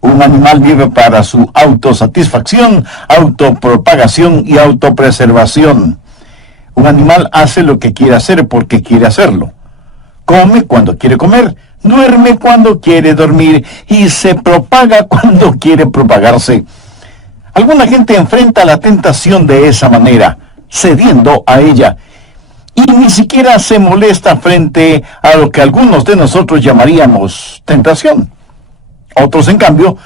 Un animal vive para su autosatisfacción, autopropagación y autopreservación. Un animal hace lo que quiere hacer porque quiere hacerlo. Come cuando quiere comer, duerme cuando quiere dormir y se propaga cuando quiere propagarse. Alguna gente enfrenta la tentación de esa manera, cediendo a ella, y ni siquiera se molesta frente a lo que algunos de nosotros llamaríamos tentación. Otros, en cambio,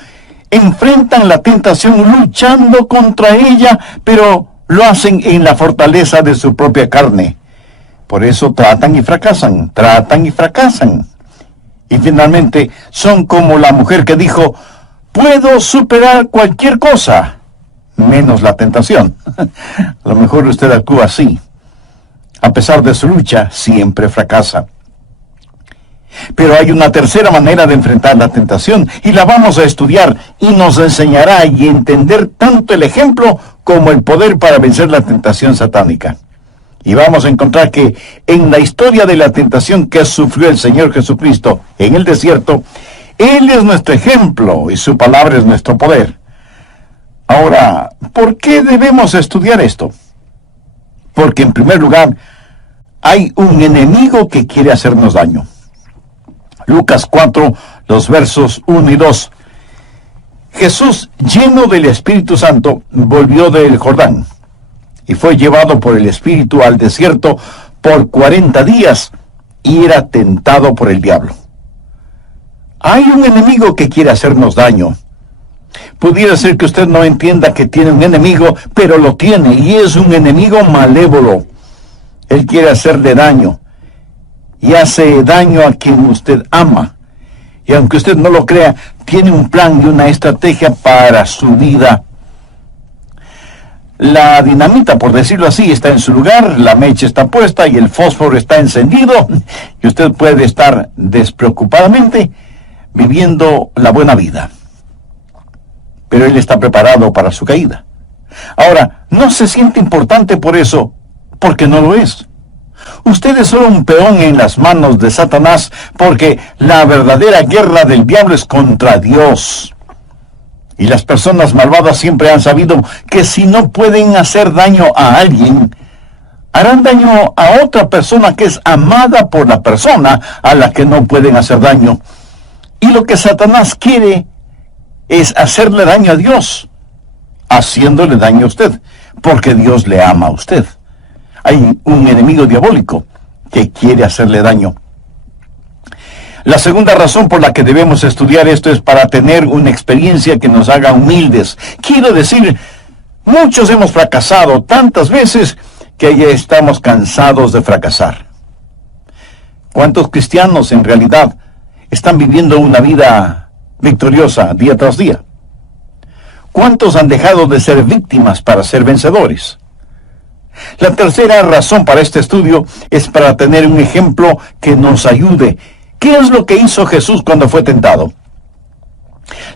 enfrentan la tentación luchando contra ella, pero lo hacen en la fortaleza de su propia carne. Por eso tratan y fracasan, Y finalmente son como la mujer que dijo: puedo superar cualquier cosa, menos la tentación. A lo mejor usted actúa así. A pesar de su lucha, siempre fracasa. Pero hay una tercera manera de enfrentar la tentación, y la vamos a estudiar, y nos enseñará y entender tanto el ejemplo como el poder para vencer la tentación satánica. Y vamos a encontrar que en la historia de la tentación que sufrió el Señor Jesucristo en el desierto, Él es nuestro ejemplo y su palabra es nuestro poder. Ahora, ¿por qué debemos estudiar esto? Porque en primer lugar, hay un enemigo que quiere hacernos daño. Lucas 4, los versos 1 y 2. Jesús, lleno del Espíritu Santo, volvió del Jordán y fue llevado por el Espíritu al desierto por 40 días y era tentado por el diablo. Hay un enemigo que quiere hacernos daño. Pudiera ser que usted no entienda que tiene un enemigo, pero lo tiene, y es un enemigo malévolo. Él quiere hacerle daño, y hace daño a quien usted ama. Y aunque usted no lo crea, tiene un plan y una estrategia para su vida. La dinamita, por decirlo así, está en su lugar, la mecha está puesta y el fósforo está encendido, y usted puede estar despreocupadamente viviendo la buena vida. Pero él está preparado para su caída. Ahora, no se siente importante por eso, porque no lo es. Usted es solo un peón en las manos de Satanás, porque la verdadera guerra del diablo es contra Dios. Y las personas malvadas siempre han sabido que si no pueden hacer daño a alguien, harán daño a otra persona que es amada por la persona a la que no pueden hacer daño. Y lo que Satanás quiere es hacerle daño a Dios, haciéndole daño a usted, porque Dios le ama a usted. Hay un enemigo diabólico que quiere hacerle daño. La segunda razón por la que debemos estudiar esto es para tener una experiencia que nos haga humildes. Quiero decir, muchos hemos fracasado tantas veces que ya estamos cansados de fracasar. ¿Cuántos cristianos en realidad están viviendo una vida victoriosa día tras día? ¿Cuántos han dejado de ser víctimas para ser vencedores? La tercera razón para este estudio es para tener un ejemplo que nos ayude. ¿Qué es lo que hizo Jesús cuando fue tentado?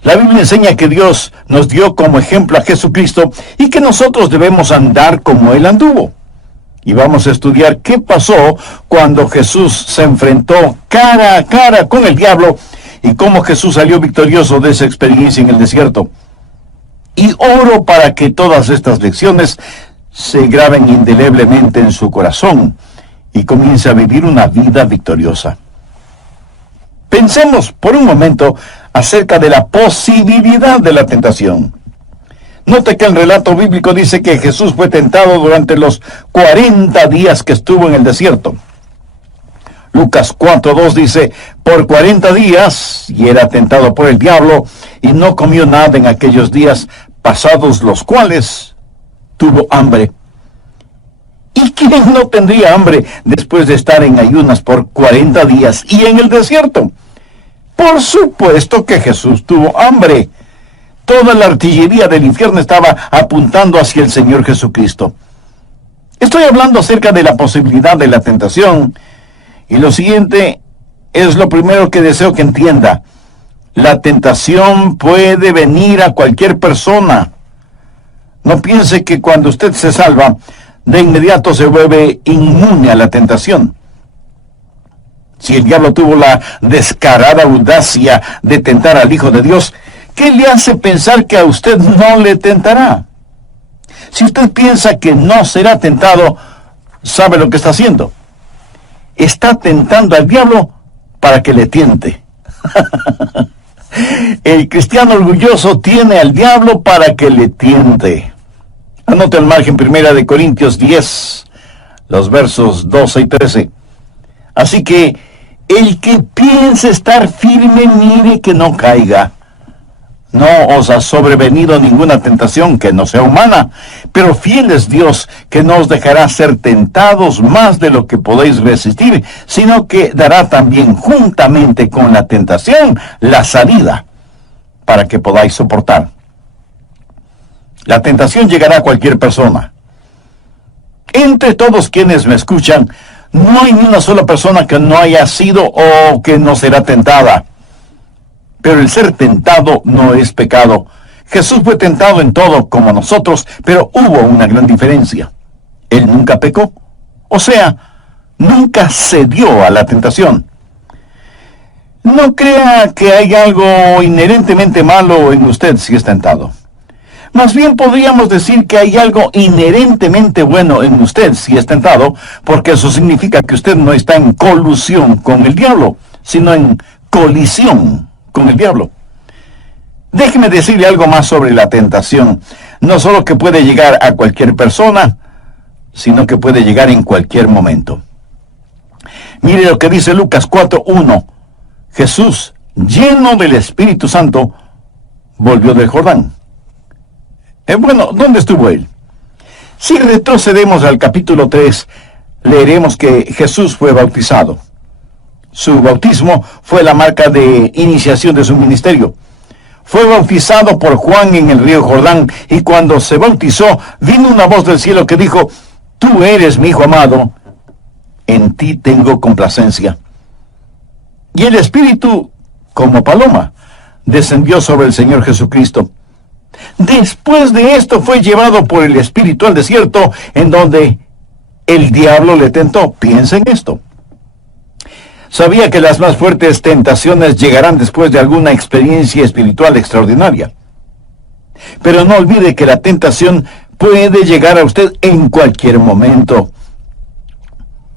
La Biblia enseña que Dios nos dio como ejemplo a Jesucristo y que nosotros debemos andar como Él anduvo. Y vamos a estudiar qué pasó cuando Jesús se enfrentó cara a cara con el diablo y cómo Jesús salió victorioso de esa experiencia en el desierto. Y oro para que todas estas lecciones se graben indeleblemente en su corazón y comience a vivir una vida victoriosa. Pensemos por un momento acerca de la posibilidad de la tentación. Note que el relato bíblico dice que Jesús fue tentado durante los 40 días que estuvo en el desierto. Lucas 4:2 dice: por 40 días, y era tentado por el diablo, y no comió nada en aquellos días, pasados los cuales tuvo hambre. ¿Y quién no tendría hambre después de estar en ayunas por 40 días y en el desierto? Por supuesto que Jesús tuvo hambre. Toda la artillería del infierno estaba apuntando hacia el Señor Jesucristo. Estoy hablando acerca de la posibilidad de la tentación, y lo siguiente es lo primero que deseo que entienda. La tentación puede venir a cualquier persona. No piense que cuando usted se salva, de inmediato se vuelve inmune a la tentación. Si el diablo tuvo la descarada audacia de tentar al Hijo de Dios, ¿qué le hace pensar que a usted no le tentará? Si usted piensa que no será tentado, ¿sabe lo que está haciendo? Está tentando al diablo para que le tiente. El cristiano orgulloso tiene al diablo para que le tiente. Anote al margen 1 Corintios 10, los versos 12 y 13. Así que el que piense estar firme, mire que no caiga. No os ha sobrevenido ninguna tentación que no sea humana, pero fiel es Dios, que no os dejará ser tentados más de lo que podéis resistir, sino que dará también juntamente con la tentación la salida, para que podáis soportar. La tentación llegará a cualquier persona. Entre todos quienes me escuchan, no hay ni una sola persona que no haya sido o que no será tentada. Pero el ser tentado no es pecado. Jesús fue tentado en todo como nosotros, pero hubo una gran diferencia. Él nunca pecó. O sea, nunca cedió a la tentación. No crea que hay algo inherentemente malo en usted si es tentado. Más bien podríamos decir que hay algo inherentemente bueno en usted si es tentado, porque eso significa que usted no está en colusión con el diablo, sino en colisión con el diablo. Déjeme decirle algo más sobre la tentación. No solo que puede llegar a cualquier persona, sino que puede llegar en cualquier momento. Mire lo que dice Lucas 4:1. Jesús, lleno del Espíritu Santo, volvió del Jordán. Bueno, ¿dónde estuvo él? Si retrocedemos al capítulo 3, leeremos que Jesús fue bautizado. Su bautismo fue la marca de iniciación de su ministerio. Fue bautizado por Juan en el río Jordán, y cuando se bautizó, vino una voz del cielo que dijo: Tú eres mi Hijo amado, en ti tengo complacencia. Y el Espíritu, como paloma, descendió sobre el Señor Jesucristo. Después de esto fue llevado por el Espíritu al desierto, en donde el diablo le tentó. Piensa en esto. Sabía que las más fuertes tentaciones llegarán después de alguna experiencia espiritual extraordinaria. Pero no olvide que la tentación puede llegar a usted en cualquier momento.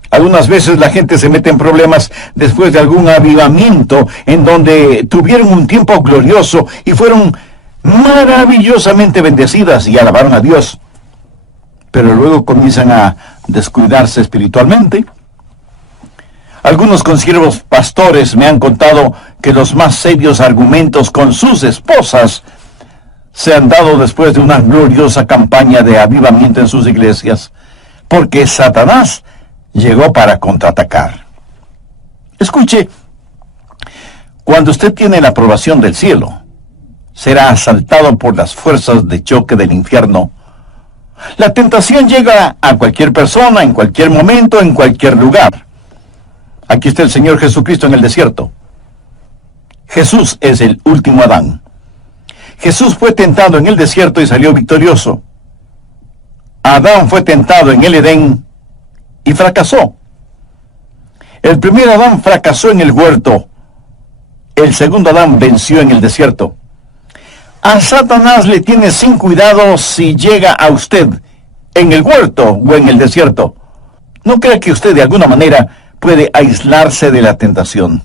Algunas veces la gente se mete en problemas después de algún avivamiento en donde tuvieron un tiempo glorioso y fueron maravillosamente bendecidas y alabaron a Dios. Pero luego comienzan a descuidarse espiritualmente. Algunos consiervos pastores me han contado que los más serios argumentos con sus esposas se han dado después de una gloriosa campaña de avivamiento en sus iglesias, porque Satanás llegó para contraatacar. Escuche, cuando usted tiene la aprobación del cielo, será asaltado por las fuerzas de choque del infierno. La tentación llega a cualquier persona, en cualquier momento, en cualquier lugar. Aquí está el Señor Jesucristo en el desierto. Jesús es el último Adán. Jesús fue tentado en el desierto y salió victorioso. Adán fue tentado en el Edén y fracasó. El primer Adán fracasó en el huerto. El segundo Adán venció en el desierto. A Satanás le tiene sin cuidado si llega a usted en el huerto o en el desierto. No crea que usted de alguna manera puede aislarse de la tentación.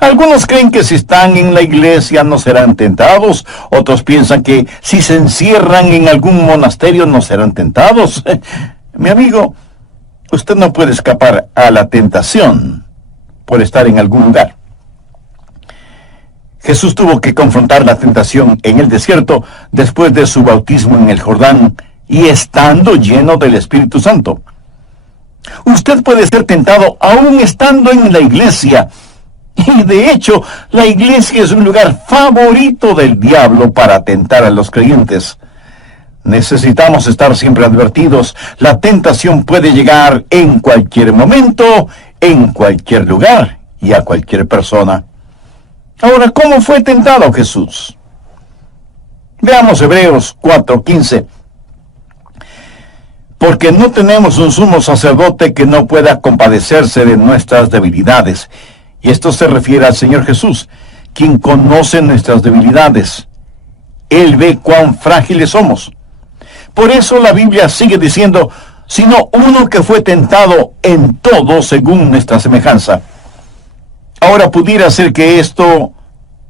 Algunos creen que si están en la iglesia no serán tentados. Otros piensan que si se encierran en algún monasterio no serán tentados. Mi amigo, usted no puede escapar a la tentación por estar en algún lugar. Jesús tuvo que confrontar la tentación en el desierto después de su bautismo en el Jordán y estando lleno del Espíritu Santo. Usted puede ser tentado aún estando en la iglesia. Y de hecho, la iglesia es un lugar favorito del diablo para tentar a los creyentes. Necesitamos estar siempre advertidos. La tentación puede llegar en cualquier momento, en cualquier lugar y a cualquier persona. Ahora, ¿cómo fue tentado Jesús? Veamos Hebreos 4:15. Porque no tenemos un sumo sacerdote que no pueda compadecerse de nuestras debilidades. Y esto se refiere al Señor Jesús, quien conoce nuestras debilidades. Él ve cuán frágiles somos. Por eso la Biblia sigue diciendo, sino uno que fue tentado en todo según nuestra semejanza. Ahora pudiera ser que esto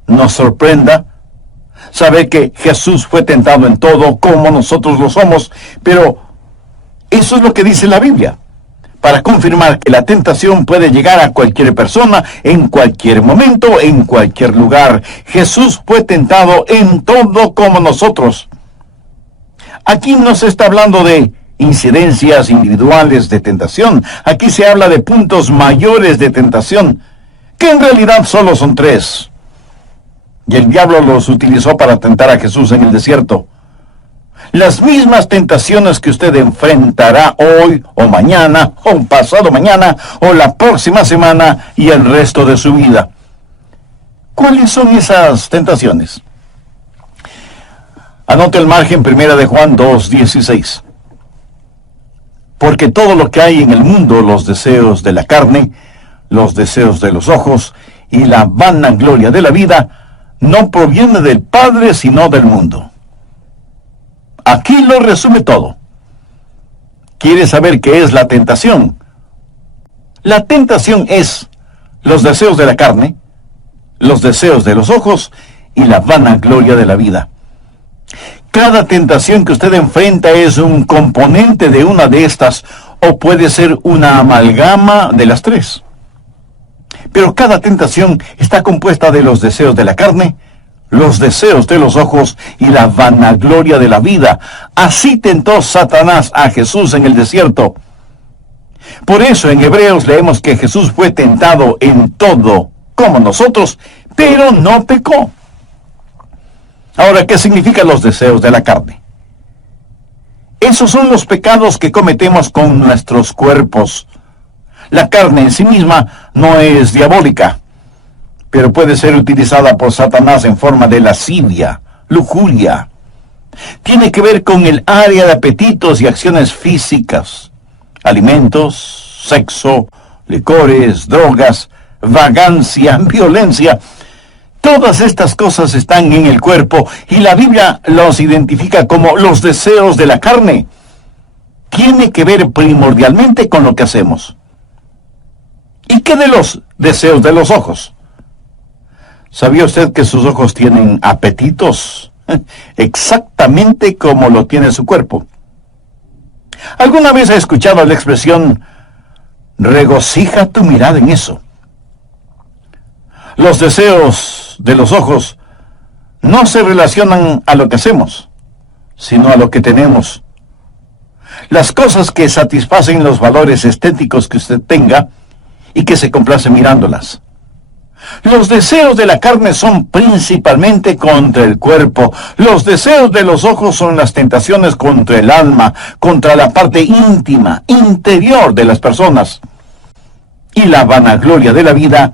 nos sorprenda, saber que Jesús fue tentado en todo como nosotros lo somos, pero eso es lo que dice la Biblia, para confirmar que la tentación puede llegar a cualquier persona, en cualquier momento, en cualquier lugar. Jesús fue tentado en todo como nosotros. Aquí no se está hablando de incidencias individuales de tentación. Aquí se habla de puntos mayores de tentación, que en realidad solo son 3. Y el diablo los utilizó para tentar a Jesús en el desierto. Las mismas tentaciones que usted enfrentará hoy, o mañana, o pasado mañana, o la próxima semana y el resto de su vida. ¿Cuáles son esas tentaciones? Anote el margen 1 de Juan 2:16. Porque todo lo que hay en el mundo, los deseos de la carne, los deseos de los ojos y la vanagloria de la vida, no proviene del Padre, sino del mundo. Aquí lo resume todo. ¿Quiere saber qué es la tentación? La tentación es los deseos de la carne, los deseos de los ojos y la vanagloria de la vida. Cada tentación que usted enfrenta es un componente de una de estas, o puede ser una amalgama de las 3. Pero cada tentación está compuesta de los deseos de la carne, los deseos de los ojos y la vanagloria de la vida. Así tentó Satanás a Jesús en el desierto. Por eso en Hebreos leemos que Jesús fue tentado en todo, como nosotros, pero no pecó. Ahora, ¿qué significan los deseos de la carne? Esos son los pecados que cometemos con nuestros cuerpos. La carne en sí misma no es diabólica, pero puede ser utilizada por Satanás en forma de lascivia, lujuria. Tiene que ver con el área de apetitos y acciones físicas, alimentos, sexo, licores, drogas, vagancia, violencia. Todas estas cosas están en el cuerpo y la Biblia los identifica como los deseos de la carne. Tiene que ver primordialmente con lo que hacemos. ¿Y qué de los deseos de los ojos? ¿Sabía usted que sus ojos tienen apetitos? Exactamente como lo tiene su cuerpo. ¿Alguna vez ha escuchado la expresión, regocija tu mirada en eso? Los deseos de los ojos no se relacionan a lo que hacemos, sino a lo que tenemos. Las cosas que satisfacen los valores estéticos que usted tenga y que se complace mirándolas. Los deseos de la carne son principalmente contra el cuerpo. Los deseos de los ojos son las tentaciones contra el alma, contra la parte íntima, interior de las personas. Y la vanagloria de la vida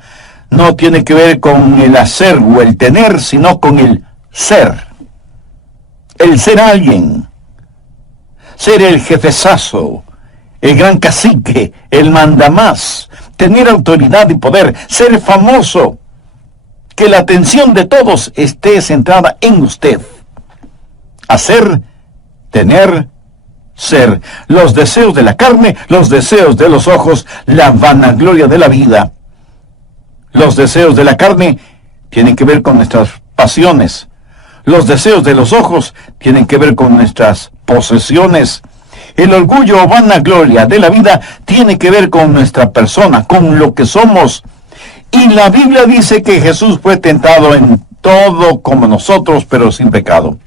no tiene que ver con el hacer o el tener, sino con el ser. El ser alguien. Ser el jefezazo, el gran cacique, el mandamás. Tener autoridad y poder, ser famoso, que la atención de todos esté centrada en usted. Hacer, tener, ser. Los deseos de la carne, los deseos de los ojos, la vanagloria de la vida. Los deseos de la carne tienen que ver con nuestras pasiones. Los deseos de los ojos tienen que ver con nuestras posesiones. El orgullo o vanagloria de la vida tiene que ver con nuestra persona, con lo que somos. Y la Biblia dice que Jesús fue tentado en todo como nosotros, pero sin pecado.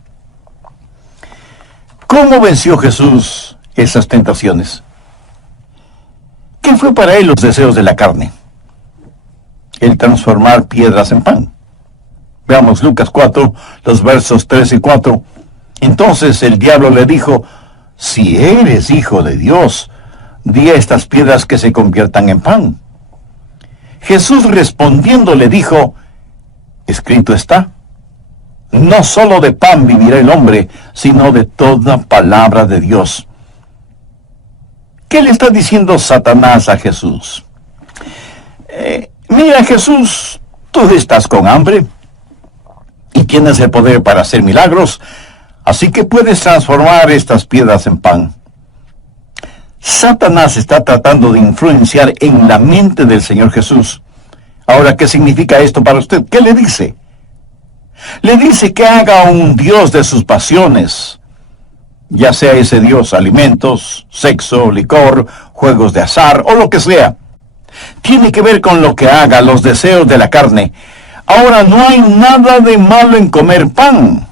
¿Cómo venció Jesús esas tentaciones? ¿Qué fue para él los deseos de la carne? El transformar piedras en pan. Veamos Lucas 4, los versos 3 y 4. Entonces el diablo le dijo, si eres hijo de Dios, di a estas piedras que se conviertan en pan. Jesús respondiendo le dijo, escrito está, no solo de pan vivirá el hombre, sino de toda palabra de Dios. ¿Qué le está diciendo Satanás a Jesús? Mira, Jesús, tú estás con hambre y tienes el poder para hacer milagros, así que puedes transformar estas piedras en pan. Satanás está tratando de influenciar en la mente del Señor Jesús. Ahora, ¿qué significa esto para usted? ¿Qué le dice? Le dice que haga un Dios de sus pasiones, ya sea ese Dios alimentos, sexo, licor, juegos de azar o lo que sea. Tiene que ver con lo que haga, los deseos de la carne. Ahora, no hay nada de malo en comer pan.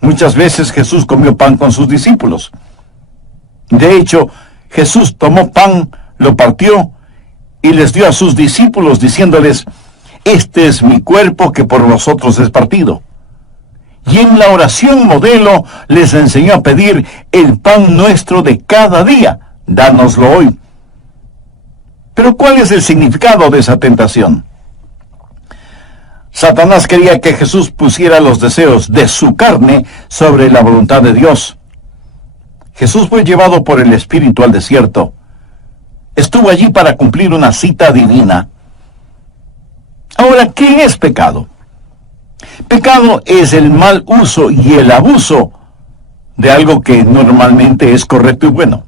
Muchas veces Jesús comió pan con sus discípulos. De hecho, Jesús tomó pan, lo partió y les dio a sus discípulos diciéndoles: este es mi cuerpo que por vosotros es partido. Y en la oración modelo les enseñó a pedir el pan nuestro de cada día. Dánoslo hoy. Pero ¿cuál es el significado de esa tentación? Satanás quería que Jesús pusiera los deseos de su carne sobre la voluntad de Dios. Jesús fue llevado por el Espíritu al desierto. Estuvo allí para cumplir una cita divina. Ahora, ¿qué es pecado? Pecado es el mal uso y el abuso de algo que normalmente es correcto y bueno.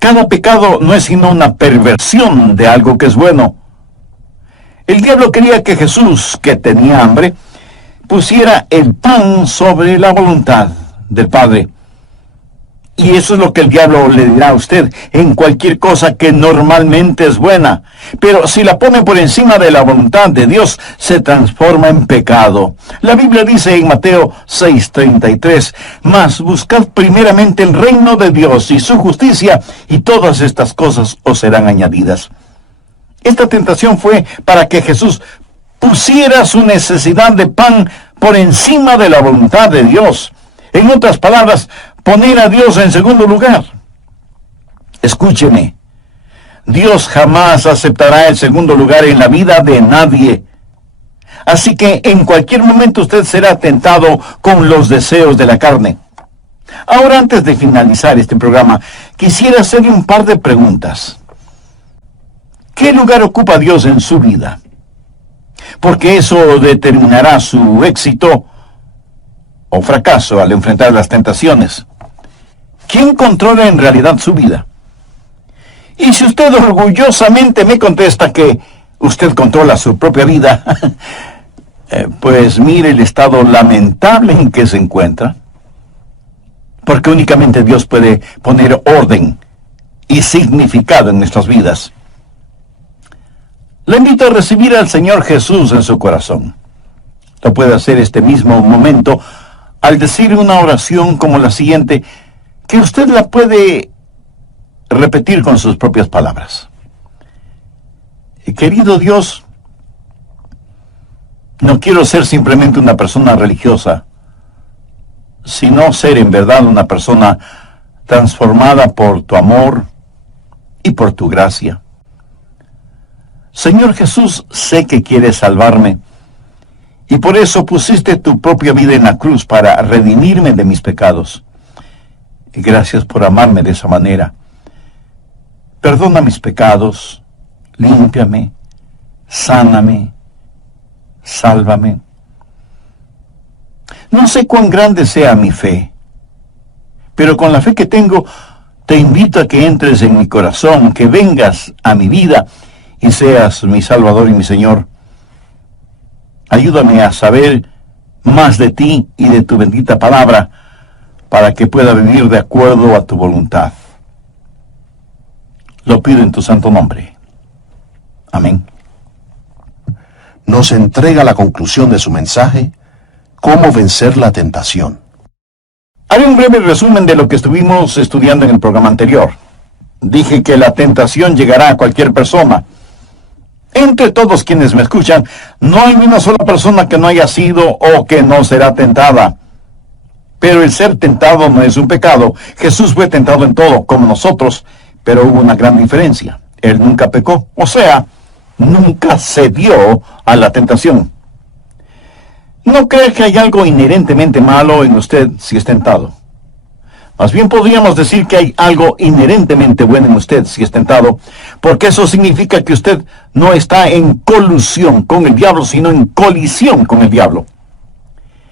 Cada pecado no es sino una perversión de algo que es bueno. El diablo quería que Jesús, que tenía hambre, pusiera el pan sobre la voluntad del Padre. Y eso es lo que el diablo le dirá a usted en cualquier cosa que normalmente es buena. Pero si la pone por encima de la voluntad de Dios, se transforma en pecado. La Biblia dice en Mateo 6:33, mas buscad primeramente el reino de Dios y su justicia, y todas estas cosas os serán añadidas. Esta tentación fue para que Jesús pusiera su necesidad de pan por encima de la voluntad de Dios. En otras palabras, poner a Dios en segundo lugar. Escúcheme, Dios jamás aceptará el segundo lugar en la vida de nadie. Así que en cualquier momento usted será tentado con los deseos de la carne. Ahora, antes de finalizar este programa, quisiera hacerle un par de preguntas. ¿Qué lugar ocupa Dios en su vida? Porque eso determinará su éxito o fracaso al enfrentar las tentaciones. ¿Quién controla en realidad su vida? Y si usted orgullosamente me contesta que usted controla su propia vida, pues mire el estado lamentable en que se encuentra. Porque únicamente Dios puede poner orden y significado en nuestras vidas. Le invito a recibir al Señor Jesús en su corazón. Lo puede hacer este mismo momento al decir una oración como la siguiente, que usted la puede repetir con sus propias palabras. Querido Dios, no quiero ser simplemente una persona religiosa, sino ser en verdad una persona transformada por tu amor y por tu gracia. Señor Jesús, sé que quieres salvarme, y por eso pusiste tu propia vida en la cruz para redimirme de mis pecados. Y gracias por amarme de esa manera. Perdona mis pecados, límpiame, sáname, sálvame. No sé cuán grande sea mi fe, pero con la fe que tengo, te invito a que entres en mi corazón, que vengas a mi vida y seas mi Salvador y mi Señor. Ayúdame a saber más de ti y de tu bendita palabra, para que pueda vivir de acuerdo a tu voluntad. Lo pido en tu santo nombre. Amén. Nos entrega la conclusión de su mensaje, ¿Cómo vencer la tentación? Haré un breve resumen de lo que estuvimos estudiando en el programa anterior. Dije que la tentación llegará a cualquier persona. Entre todos quienes me escuchan, no hay ni una sola persona que no haya sido o que no será tentada. Pero el ser tentado no es un pecado. Jesús fue tentado en todo, como nosotros, pero hubo una gran diferencia. Él nunca pecó, o sea, nunca cedió a la tentación. No crea que hay algo inherentemente malo en usted si es tentado. Más bien podríamos decir que hay algo inherentemente bueno en usted si es tentado, porque eso significa que usted no está en colusión con el diablo, sino en colisión con el diablo.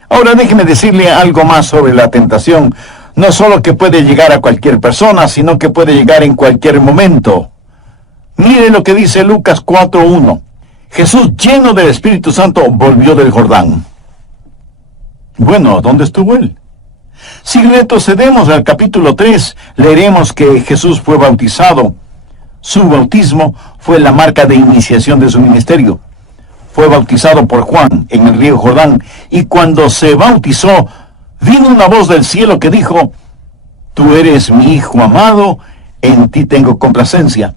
Ahora déjeme decirle algo más sobre la tentación. No solo que puede llegar a cualquier persona, sino que puede llegar en cualquier momento. Mire lo que dice Lucas 4:1. Jesús, lleno del Espíritu Santo, volvió del Jordán. Bueno, ¿dónde estuvo él? Si retrocedemos al capítulo 3, leeremos que Jesús fue bautizado. Su bautismo fue la marca de iniciación de su ministerio. Fue bautizado por Juan en el río Jordán, y cuando se bautizó, vino una voz del cielo que dijo: Tú eres mi Hijo amado, en ti tengo complacencia.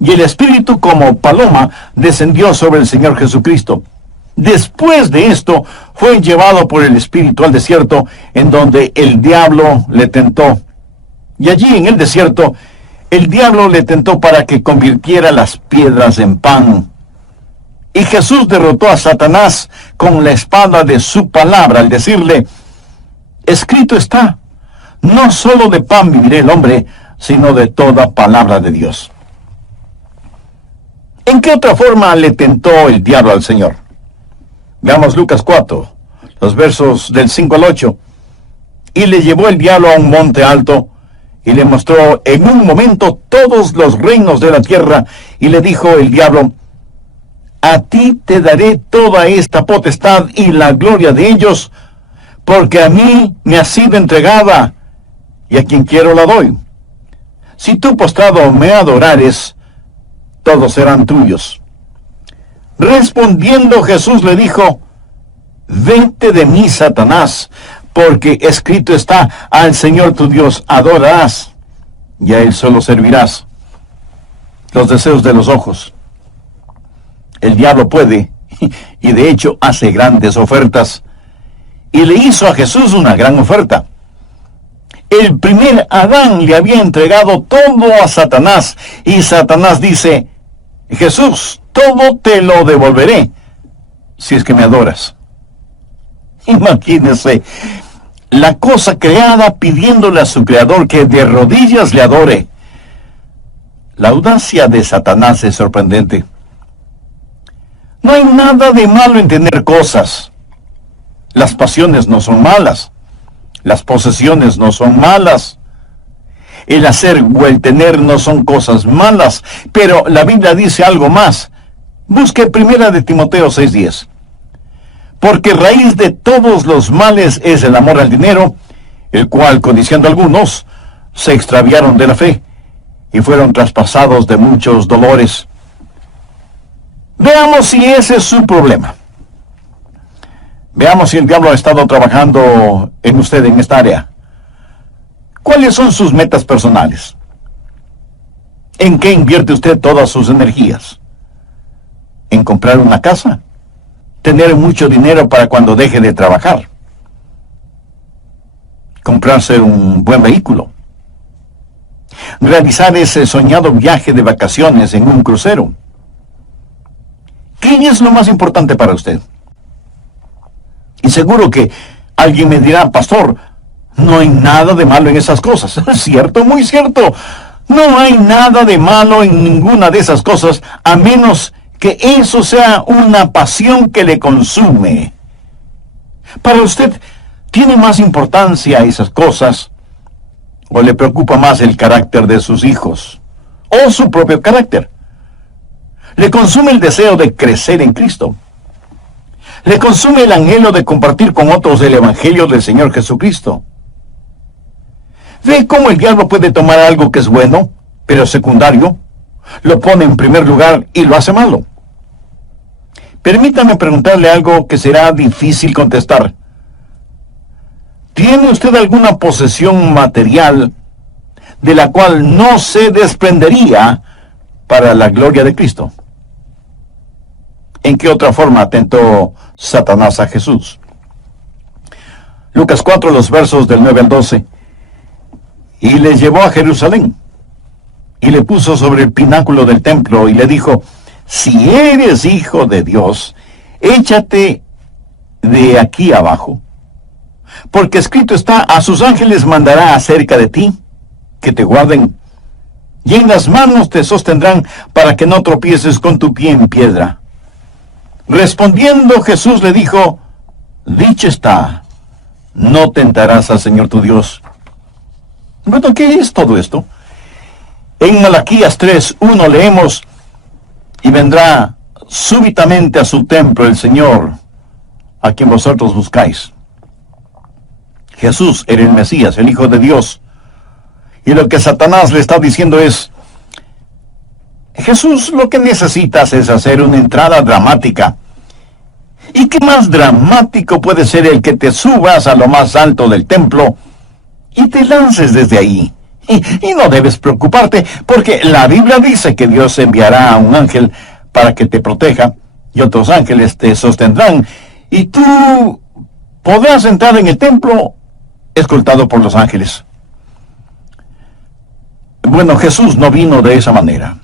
Y el Espíritu como paloma descendió sobre el Señor Jesucristo. Después de esto, fue llevado por el Espíritu al desierto, en donde el diablo le tentó. Y allí en el desierto, el diablo le tentó para que convirtiera las piedras en pan. Y Jesús derrotó a Satanás con la espada de su palabra, al decirle: escrito está, no solo de pan vivirá el hombre, sino de toda palabra de Dios. ¿En qué otra forma le tentó el diablo al Señor? Veamos Lucas 4, los versos del 5 al 8. Y le llevó el diablo a un monte alto, y le mostró en un momento todos los reinos de la tierra, y le dijo el diablo: a ti te daré toda esta potestad y la gloria de ellos, porque a mí me ha sido entregada, y a quien quiero la doy. Si tú postrado me adorares, todos serán tuyos. Respondiendo Jesús le dijo: vete de mí, Satanás, porque escrito está: al Señor tu Dios adorarás, y a Él solo servirás. Los deseos de los ojos. El diablo puede, y de hecho hace grandes ofertas, y le hizo a Jesús una gran oferta. El primer Adán le había entregado todo a Satanás, y Satanás dice: Jesús, todo te lo devolveré, si es que me adoras. Imagínese, la cosa creada pidiéndole a su creador que de rodillas le adore. La audacia de Satanás es sorprendente. No hay nada de malo en tener cosas. Las pasiones no son malas. Las posesiones no son malas. El hacer o el tener no son cosas malas. Pero la Biblia dice algo más. Busque 1 de Timoteo 6:10. Porque raíz de todos los males es el amor al dinero, el cual, codiciando algunos, se extraviaron de la fe y fueron traspasados de muchos dolores. Veamos si ese es su problema. Veamos si el diablo ha estado trabajando en usted en esta área. ¿Cuáles son sus metas personales? ¿En qué invierte usted todas sus energías? ¿En comprar una casa? ¿Tener mucho dinero para cuando deje de trabajar? ¿Comprarse un buen vehículo? ¿Realizar ese soñado viaje de vacaciones en un crucero? ¿Qué es lo más importante para usted? Y seguro que alguien me dirá: pastor, no hay nada de malo en esas cosas. Cierto, muy cierto. No hay nada de malo en ninguna de esas cosas, a menos que eso sea una pasión que le consume. Para usted, ¿tiene más importancia esas cosas? ¿O le preocupa más el carácter de sus hijos? ¿O su propio carácter? ¿Le consume el deseo de crecer en Cristo? ¿Le consume el anhelo de compartir con otros el Evangelio del Señor Jesucristo? ¿Ve cómo el diablo puede tomar algo que es bueno, pero secundario, lo pone en primer lugar y lo hace malo? Permítame preguntarle algo que será difícil contestar. ¿Tiene usted alguna posesión material de la cual no se desprendería para la gloria de Cristo? ¿En qué otra forma tentó Satanás a Jesús? Lucas 4, los versos del 9 al 12. Y le llevó a Jerusalén, y le puso sobre el pináculo del templo, y le dijo: si eres hijo de Dios, échate de aquí abajo, porque escrito está: a sus ángeles mandará acerca de ti, que te guarden, y en las manos te sostendrán para que no tropieces con tu pie en piedra. Respondiendo Jesús le dijo: dicho está, no tentarás al Señor tu Dios. Bueno, ¿qué es todo esto? En Malaquías 3:1 leemos: y vendrá súbitamente a su templo el Señor, a quien vosotros buscáis. Jesús era el Mesías, el Hijo de Dios. Y lo que Satanás le está diciendo es: Jesús, lo que necesitas es hacer una entrada dramática. ¿Y qué más dramático puede ser el que te subas a lo más alto del templo y te lances desde ahí? Y no debes preocuparte, porque la Biblia dice que Dios enviará a un ángel para que te proteja, y otros ángeles te sostendrán, y tú podrás entrar en el templo escoltado por los ángeles. Bueno, Jesús no vino de esa manera.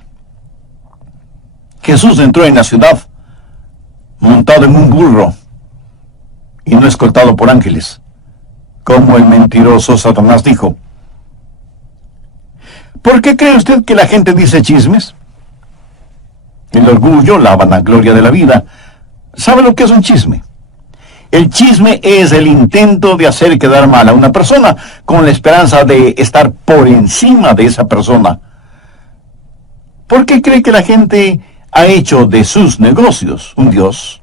Jesús entró en la ciudad montado en un burro y no escoltado por ángeles, como el mentiroso Satanás dijo. ¿Por qué cree usted que la gente dice chismes? El orgullo, la vanagloria de la vida. ¿Sabe lo que es un chisme? El chisme es el intento de hacer quedar mal a una persona con la esperanza de estar por encima de esa persona. ¿Por qué cree que la gente ha hecho de sus negocios un Dios?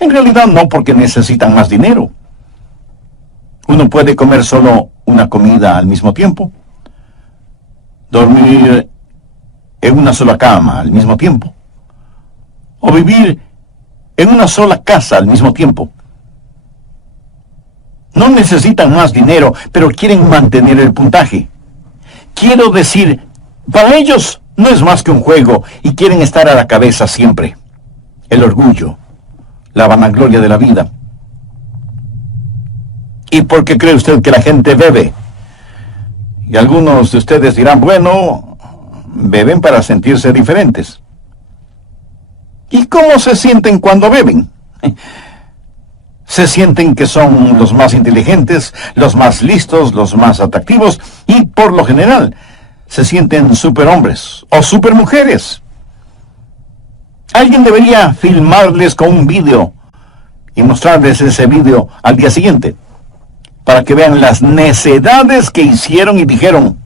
En realidad no, porque necesitan más dinero. Uno puede comer solo una comida al mismo tiempo, dormir en una sola cama al mismo tiempo, o vivir en una sola casa al mismo tiempo. No necesitan más dinero, pero quieren mantener el puntaje. Quiero decir, para ellos no es más que un juego y quieren estar a la cabeza siempre. El orgullo, la vanagloria de la vida. ¿Y por qué cree usted que la gente bebe? Y algunos de ustedes dirán: bueno, beben para sentirse diferentes. ¿Y cómo se sienten cuando beben? Se sienten que son los más inteligentes, los más listos, los más atractivos, y por lo general se sienten superhombres o supermujeres. Alguien debería filmarles con un vídeo y mostrarles ese vídeo al día siguiente, para que vean las necedades que hicieron y dijeron,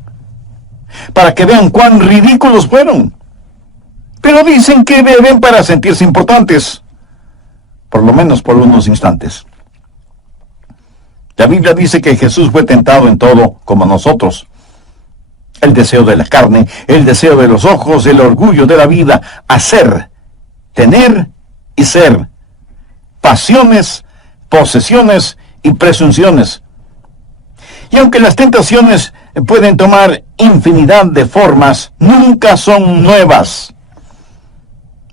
para que vean cuán ridículos fueron. Pero dicen que beben para sentirse importantes, por lo menos por unos instantes. La Biblia dice que Jesús fue tentado en todo como nosotros. El deseo de la carne, el deseo de los ojos, el orgullo de la vida, hacer, tener y ser, pasiones, posesiones y presunciones. Y aunque las tentaciones pueden tomar infinidad de formas, nunca son nuevas.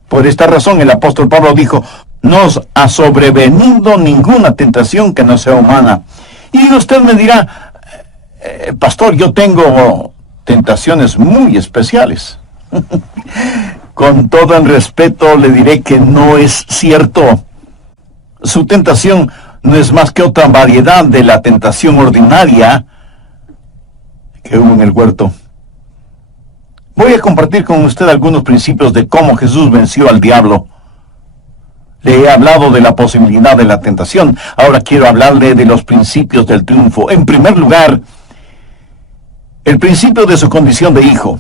Por esta razón el apóstol Pablo dijo: no os ha sobrevenido ninguna tentación que no sea humana. Y usted me dirá: pastor, yo tengo tentaciones muy especiales. Con todo el respeto le diré que no es cierto. Su tentación no es más que otra variedad de la tentación ordinaria que hubo en el huerto. Voy a compartir con usted algunos principios de cómo Jesús venció al diablo. Le he hablado de la posibilidad de la tentación. Ahora quiero hablarle de los principios del triunfo. En primer lugar, el principio de su condición de hijo.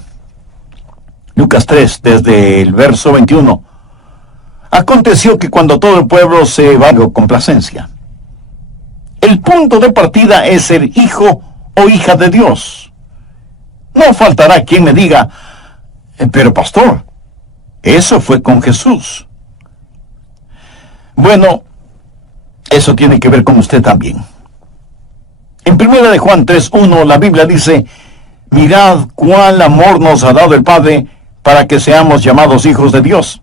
Lucas 3, desde el verso 21. Aconteció que cuando todo el pueblo se va con complacencia. El punto de partida es ser hijo o hija de Dios. No faltará quien me diga: pero pastor, eso fue con Jesús. Bueno, eso tiene que ver con usted también. En 1 de Juan 3:1 la Biblia dice: mirad cuál amor nos ha dado el Padre para que seamos llamados hijos de Dios.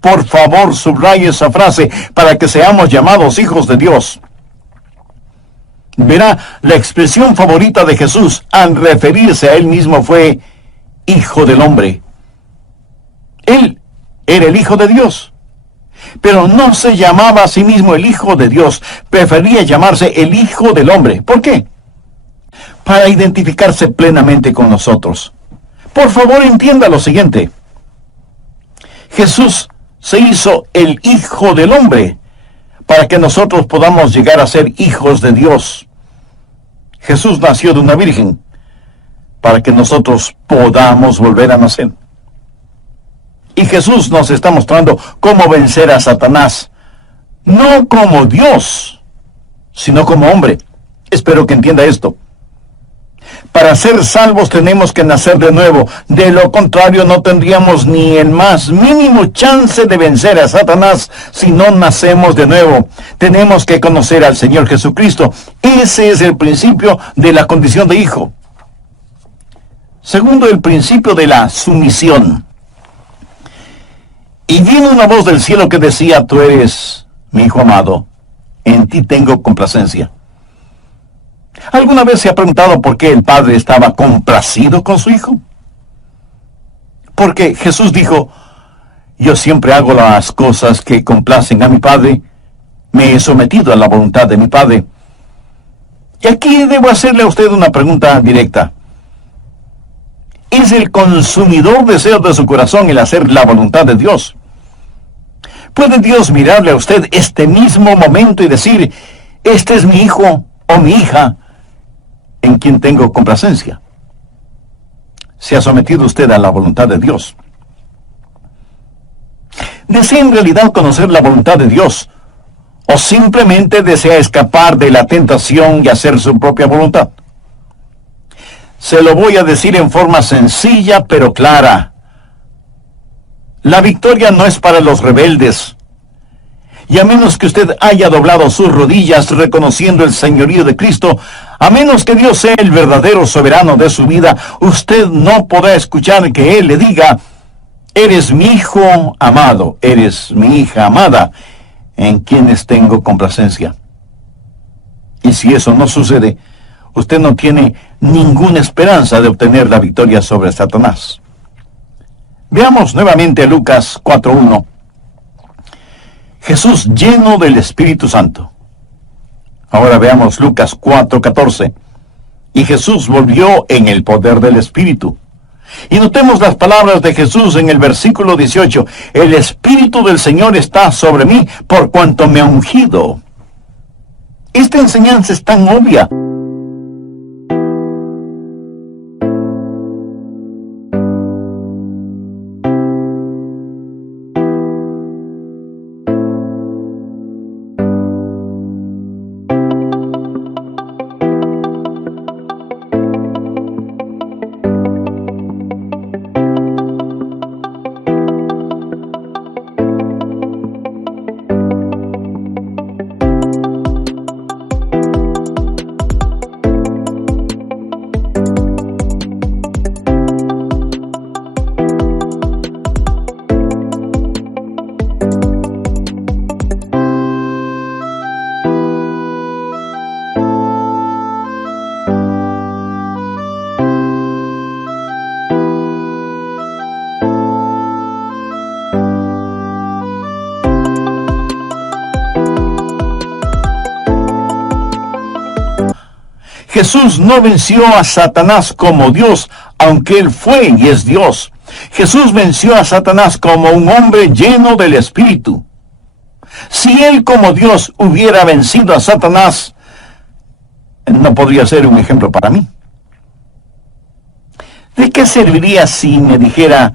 Por favor, subraye esa frase: para que seamos llamados hijos de Dios. Verá, la expresión favorita de Jesús al referirse a él mismo fue Hijo del Hombre. Él era el Hijo de Dios. Pero no se llamaba a sí mismo el Hijo de Dios, prefería llamarse el Hijo del Hombre. ¿Por qué? Para identificarse plenamente con nosotros. Por favor, entienda lo siguiente. Jesús se hizo el Hijo del Hombre para que nosotros podamos llegar a ser hijos de Dios. Jesús nació de una virgen para que nosotros podamos volver a nacer. Y Jesús nos está mostrando cómo vencer a Satanás, no como Dios, sino como hombre. Espero que entienda esto. Para ser salvos tenemos que nacer de nuevo. De lo contrario, no tendríamos ni el más mínimo chance de vencer a Satanás si no nacemos de nuevo. Tenemos que conocer al Señor Jesucristo. Ese es el principio de la condición de hijo. Segundo, el principio de la sumisión. Y vino una voz del cielo que decía: tú eres mi Hijo amado, en ti tengo complacencia. ¿Alguna vez se ha preguntado por qué el Padre estaba complacido con su Hijo? Porque Jesús dijo: yo siempre hago las cosas que complacen a mi Padre, me he sometido a la voluntad de mi Padre. Y aquí debo hacerle a usted una pregunta directa. ¿Es el consumidor deseo de su corazón el hacer la voluntad de Dios? ¿Puede Dios mirarle a usted este mismo momento y decir: este es mi hijo o mi hija en quien tengo complacencia? ¿Se ha sometido usted a la voluntad de Dios? ¿Desea en realidad conocer la voluntad de Dios? ¿O simplemente desea escapar de la tentación y hacer su propia voluntad? Se lo voy a decir en forma sencilla pero clara. La victoria no es para los rebeldes. Y a menos que usted haya doblado sus rodillas reconociendo el señorío de Cristo, a menos que Dios sea el verdadero soberano de su vida, usted no podrá escuchar que Él le diga: eres mi hijo amado, eres mi hija amada, en quienes tengo complacencia. Y si eso no sucede, usted no tiene ninguna esperanza de obtener la victoria sobre Satanás. Veamos nuevamente Lucas 4:1. Jesús lleno del Espíritu Santo. Ahora veamos Lucas 4:14. Y Jesús volvió en el poder del Espíritu. Y notemos las palabras de Jesús en el versículo 18. El Espíritu del Señor está sobre mí, por cuanto me ha ungido. Esta enseñanza es tan obvia. Jesús no venció a Satanás como Dios, aunque Él fue y es Dios. Jesús venció a Satanás como un hombre lleno del Espíritu. Si Él como Dios hubiera vencido a Satanás, no podría ser un ejemplo para mí. ¿De qué serviría si me dijera: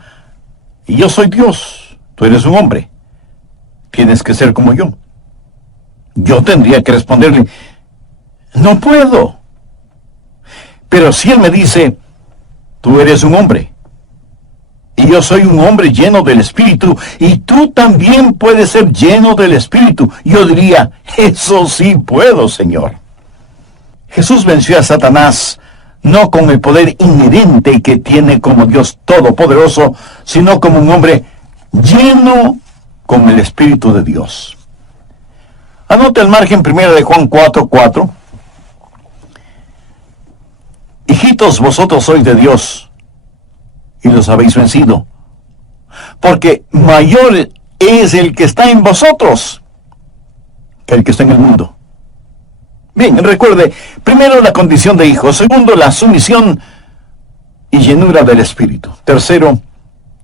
yo soy Dios, tú eres un hombre, tienes que ser como yo? Yo tendría que responderle: no puedo. Pero si Él me dice: tú eres un hombre, y yo soy un hombre lleno del Espíritu, y tú también puedes ser lleno del Espíritu, yo diría: eso sí puedo, Señor. Jesús venció a Satanás no con el poder inherente que tiene como Dios Todopoderoso, sino como un hombre lleno con el Espíritu de Dios. Anote al margen 1 de Juan 4:4. Hijitos, vosotros sois de Dios, y los habéis vencido, porque mayor es el que está en vosotros que el que está en el mundo. Bien, recuerde, primero la condición de hijo, segundo la sumisión y llenura del Espíritu, tercero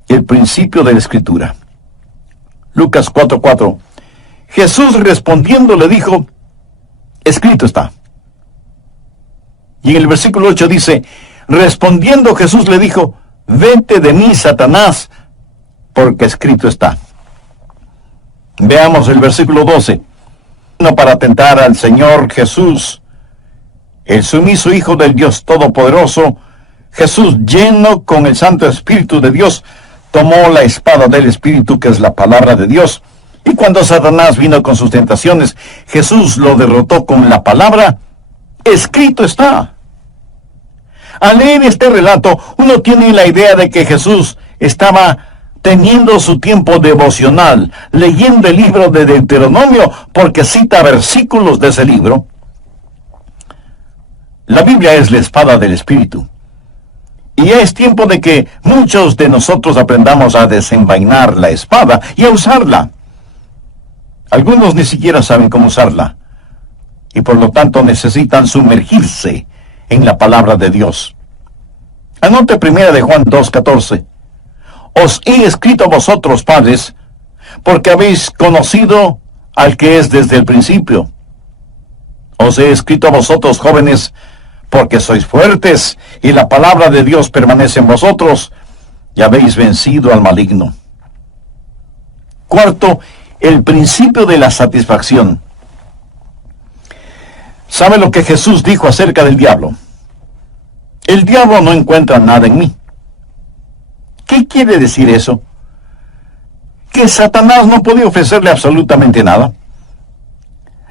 el principio de la Escritura. Lucas 4:4. Jesús respondiendo le dijo, escrito está. Y en el versículo 8 dice, respondiendo Jesús le dijo, vete de mí, Satanás, porque escrito está. Veamos el versículo 12. No para tentar al Señor Jesús, el sumiso Hijo del Dios Todopoderoso, Jesús, lleno con el Santo Espíritu de Dios, tomó la espada del Espíritu, que es la palabra de Dios, y cuando Satanás vino con sus tentaciones, Jesús lo derrotó con la palabra, escrito está. Al leer este relato, uno tiene la idea de que Jesús estaba teniendo su tiempo devocional, leyendo el libro de Deuteronomio, porque cita versículos de ese libro. La Biblia es la espada del Espíritu. Y ya es tiempo de que muchos de nosotros aprendamos a desenvainar la espada y a usarla. Algunos ni siquiera saben cómo usarla, y por lo tanto necesitan sumergirse en la palabra de Dios. Anote 1 de Juan 2:14. Os he escrito a vosotros, padres, porque habéis conocido al que es desde el principio. Os he escrito a vosotros, jóvenes, porque sois fuertes, y la palabra de Dios permanece en vosotros, y habéis vencido al maligno. Cuarto, el principio de la satisfacción. ¿Sabe lo que Jesús dijo acerca del diablo? El diablo no encuentra nada en mí. ¿Qué quiere decir eso? Que Satanás no podía ofrecerle absolutamente nada.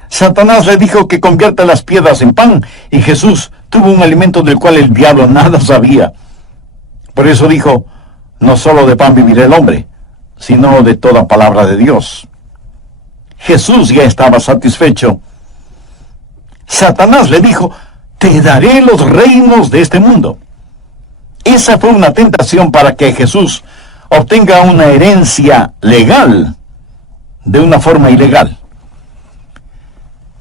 Satanás le dijo que convierta las piedras en pan, y Jesús tuvo un alimento del cual el diablo nada sabía. Por eso dijo, no solo de pan vivirá el hombre, sino de toda palabra de Dios. Jesús ya estaba satisfecho. Satanás le dijo, te daré los reinos de este mundo. Esa fue una tentación para que Jesús obtenga una herencia legal de una forma ilegal.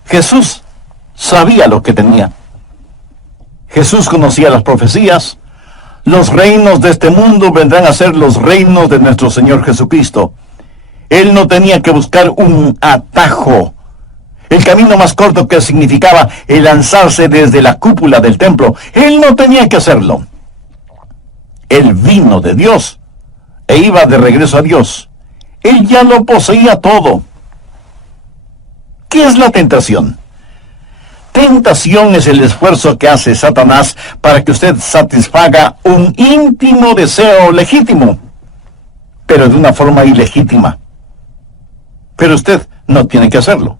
Jesús sabía lo que tenía. Jesús conocía las profecías. Los reinos de este mundo vendrán a ser los reinos de nuestro Señor Jesucristo. Él no tenía que buscar un atajo, el camino más corto que significaba el lanzarse desde la cúpula del templo. Él no tenía que hacerlo. Él vino de Dios e iba de regreso a Dios. Él ya lo poseía todo. ¿Qué es la tentación? Tentación es el esfuerzo que hace Satanás para que usted satisfaga un íntimo deseo legítimo, pero de una forma ilegítima. Pero usted no tiene que hacerlo.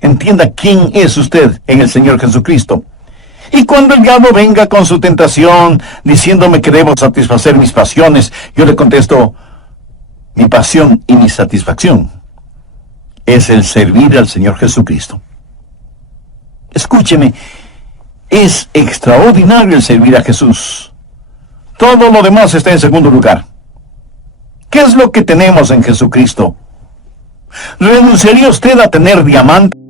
Entienda quién es usted en el Señor Jesucristo. Y cuando el diablo venga con su tentación, diciéndome que debo satisfacer mis pasiones, yo le contesto, mi pasión y mi satisfacción es el servir al Señor Jesucristo. Escúcheme, es extraordinario el servir a Jesús. Todo lo demás está en segundo lugar. ¿Qué es lo que tenemos en Jesucristo? ¿Renunciaría usted a tener diamantes?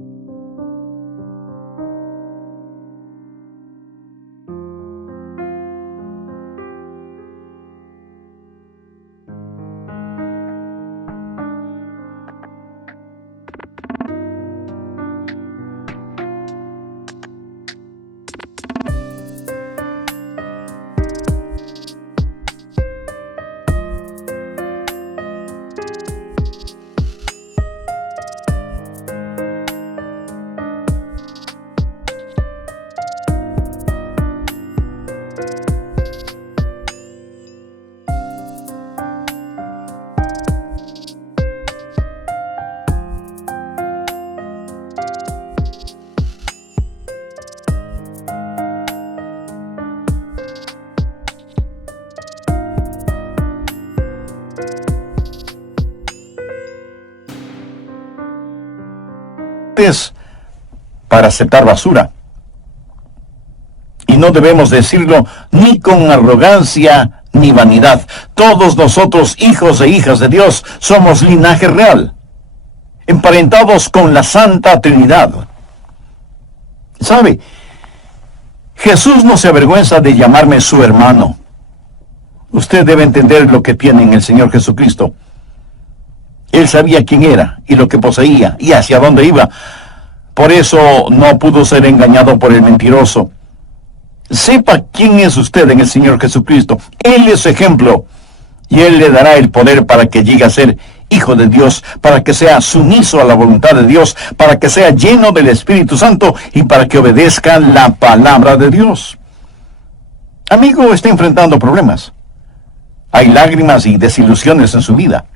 Para aceptar basura. Y no debemos decirlo ni con arrogancia ni vanidad. Todos nosotros, hijos e hijas de Dios, somos linaje real, emparentados con la Santa Trinidad. ¿Sabe? Jesús no se avergüenza de llamarme su hermano. Usted debe entender lo que tiene en el Señor Jesucristo. Él sabía quién era y lo que poseía y hacia dónde iba. Por eso no pudo ser engañado por el mentiroso. Sepa quién es usted en el Señor Jesucristo. Él es su ejemplo. Y Él le dará el poder para que llegue a ser hijo de Dios, para que sea sumiso a la voluntad de Dios, para que sea lleno del Espíritu Santo y para que obedezca la palabra de Dios. Amigo, está enfrentando problemas. Hay lágrimas y desilusiones en su vida.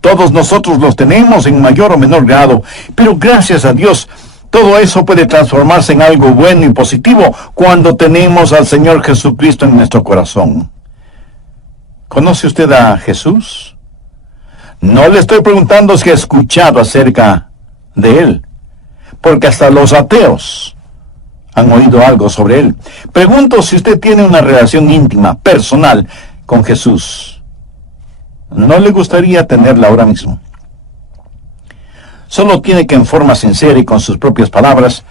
Todos nosotros los tenemos en mayor o menor grado, pero gracias a Dios, todo eso puede transformarse en algo bueno y positivo cuando tenemos al Señor Jesucristo en nuestro corazón. ¿Conoce usted a Jesús? No le estoy preguntando si ha escuchado acerca de Él, porque hasta los ateos han oído algo sobre Él. Pregunto si usted tiene una relación íntima, personal, con Jesús. ¿No le gustaría tenerla ahora mismo? Solo tiene que en forma sincera y con sus propias palabras